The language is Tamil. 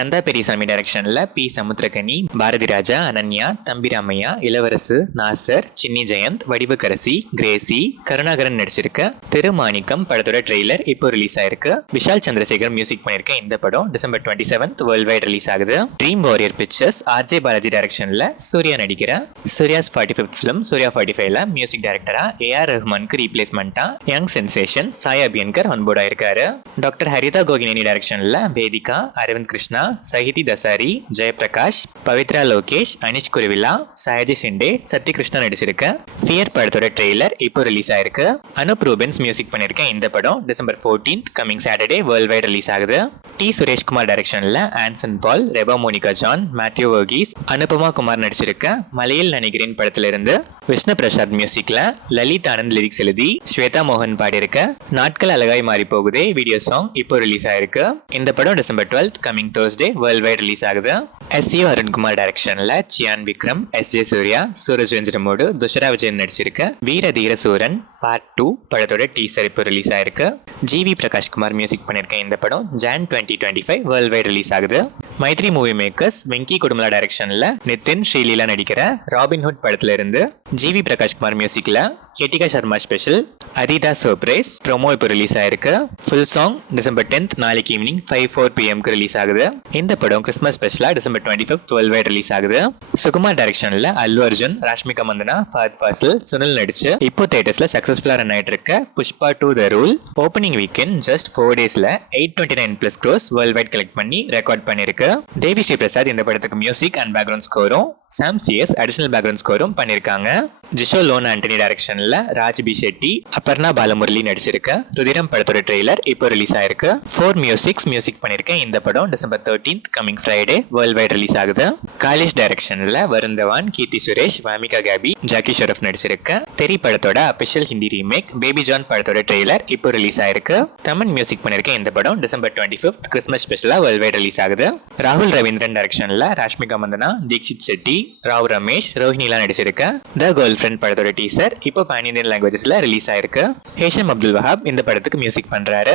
நந்தா பெரியசாமி டைரக்ஷன்ல பி சமுத்திரகனி, பாரதி ராஜா, அனன்யா, தம்பிராமையா, இளவரசு, நாசர், சின்னி ஜெயந்த், வடிவுக்கரசி, கிரேசி, கருணாகரன் நடிச்சிருக்க திருமாணிக்கம் படத்தோட ட்ரெய்லர் இப்போ ரிலீஸ் ஆயிருக்கு. விஷால் சந்திரசேகர் மியூசிக் பண்ணிருக்க இந்த படம் டிசம்பர் 27 வேர்ல்ட் வைட் ரிலீஸ் ஆகுது. Dream warrior pictures RJ Balaji டைரக்ஷன்ல சூர்யா நடிக்கிற சூர்யாஸ் 45th ஃபிலிம் சூர்யா 45ல மியூசிக் டைரக்டரா ஏஆர் ரஹ்மானுக்கு ரீப்ளேஸ்மெண்டா young sensation Sai Abhyankar onboard ஆயிருக்காரு. டாக்டர் ஹரிதா கோகினேனி டைரக்ஷன்ல வேதிகா, அரவிந்த் கிருஷ்ணா, சஹிதி தசாரி, ஜெயபிரகாஷ், பவித்ரா லோகேஷ், அனிஷ் குருவில்லா, சாயஜி சிண்டே, சத்யகிருஷ்ணா நடிச்சிருக்க ஃபியர் படத்தோட ட்ரெய்லர் இப்போ ரிலீஸ் ஆயிருக்கு. அனுப் ரூபன்ஸ் மியூசிக் பண்ணிருக்க இந்த படம் December 14 coming Saturday world wide release ஆகுது. டி சுரேஷ்குமார் டைரக்ஷன்ல ஆன்சன் பால், ரெபா மோனிகா ஜான், மேத்யூ வர்கீஸ், அனுபமா குமார் நடிச்சிருக்க மலையில் நடிகரின் படத்துல இருந்து விஷ்ணு பிரசாத் மியூசிக்ல லலித் ஆனந்த் லிரிக்ஸ் எழுதி ஸ்வேதா மோகன் பாடியிருக்க நாட்கள் அழகாய் மாறி போகுதே வீடியோ சாங் இப்போ ரிலீஸ் ஆயிருக்கு. இந்த படம் December 12 coming Thursday world wide release ஆகுது. எஸ்.யு. அருண்குமார் டைரக்ஷன்ல சியான் விக்ரம், எஸ்.ஜே. சூர்யா, சூரஜ் வெஞ்சரமோடு, துஷரா விஜயன் நடிச்சிருக்க வீர தீர சூரன் பார்ட் 2 படத்தோட டீசர் இப்போ ரிலீஸ் ஆயிருக்கு. ஜிவி பிரகாஷ்குமார் மியூசிக் பண்ணிருக்க இந்த படம் ஜான் 2025 வேர்ல்ட் வைட் ரிலீஸ் ஆகுது. மைத்ரி மூவி மேக்கர்ஸ் வெங்கி குடுமலா டைரக்ஷன்ல நிதின் ஸ்ரீலீலா நடிக்கிற ராபின்ஹுட் படத்துல இருந்து ஜிவி பிரகாஷ்குமார் மியூசிக்ல கேட்டிகா சர்மா ஸ்பெஷல் அரிதா சர்ப்ரைஸ் ப்ரோமோ இப்போ ரிலீஸ் ஆயிருக்கு. ஃபுல் சாங் டிசம்பர் 10 நாளைக்கு ஈவினிங் 5:04 PM ரிலீஸ் ஆகுது. இந்த படம் கிறிஸ்மஸ் ஸ்பெஷலா டிசம்பர் 25 வேர்ல்ட் வைட் ரிலீஸ் ஆகுது. சுகுமார் டைரக்ஷன்ல அல்லு அர்ஜுன், ராஷ்மிகா மந்தனா, ஃபஹத் ஃபாசில், சுனில் நடிச்சு இப்போ தியேட்டர்ஸ்ல சக்சஸ்ஃபுல்லா ரன் ஆயிட்டு இருக்க Pushpa 2 the rule opening weekend just 4 டேஸ்ல 829+ crores வேர்ல்ட் வைட் கலெக்ட் பண்ணி ரெக்கார்ட் பண்ணிருக்கு. தேவி ஸ்ரீ பிரசாத் இந்த படத்துக்கு மியூசிக் அண்ட் பேக்ரவுண்ட் ஸ்கோரும் சாம் சிஎஸ் அடிஷனல் பேக்ரவுண்ட் ஸ்கோரும் பண்ணிருக்காங்க. ஜிஷோ லோன் ஆண்டனி டைரக்ஷன்ல ராஜ் பி ஷெட்டி, அபர்ணா பாலமுரளி நடிச்சிருக்க ருதிரம் படத்தோட ட்ரெய்லர் இப்போ ரிலீஸ் ஆயிருக்கு. 4 மியூசிக் பண்ணிருக்கேன் இந்த படம் December 13 coming Friday world wide release ஆகுது. காலிஷ் டைரக்ஷன்ல வருண் தவான், கீர்த்தி சுரேஷ், வாமிகா கேபி, ஜாக்கி ஷெரஃப் நடிச்சிருக்க தெரி படத்தோட அபிஷியல் ஹிந்தி ரீமேக் பேபி ஜான் படத்தோட ட்ரெய்லர் இப்போ ரிலீஸ் ஆயிருக்கு. தமன் மியூசிக் பண்ணிருக்கேன் இந்த படம் டிசம்பர் 25 கிறிஸ்மஸ் ஸ்பெஷலா வேர்ல்ட் வைட் ரிலீஸ் ஆகுது. ராகுல் ரவீந்திரன் டைரக்ஷன்ல ராஷ்மிகா மந்தனா, தீக்ஷித் செட்டி, ராவ் ரமேஷ், ரோஹினிலா நடிச்சிருக்க த கேர்ள் ஃப்ரெண்ட் படத்தோட டீசர் இப்போ பான் இந்தியன் லாங்குவேஜஸ்ல ரிலீஸ் ஆயிருக்கு. ஹேஷம் அப்துல் வஹாப் இந்த படத்துக்கு மியூசிக் பண்றாரு.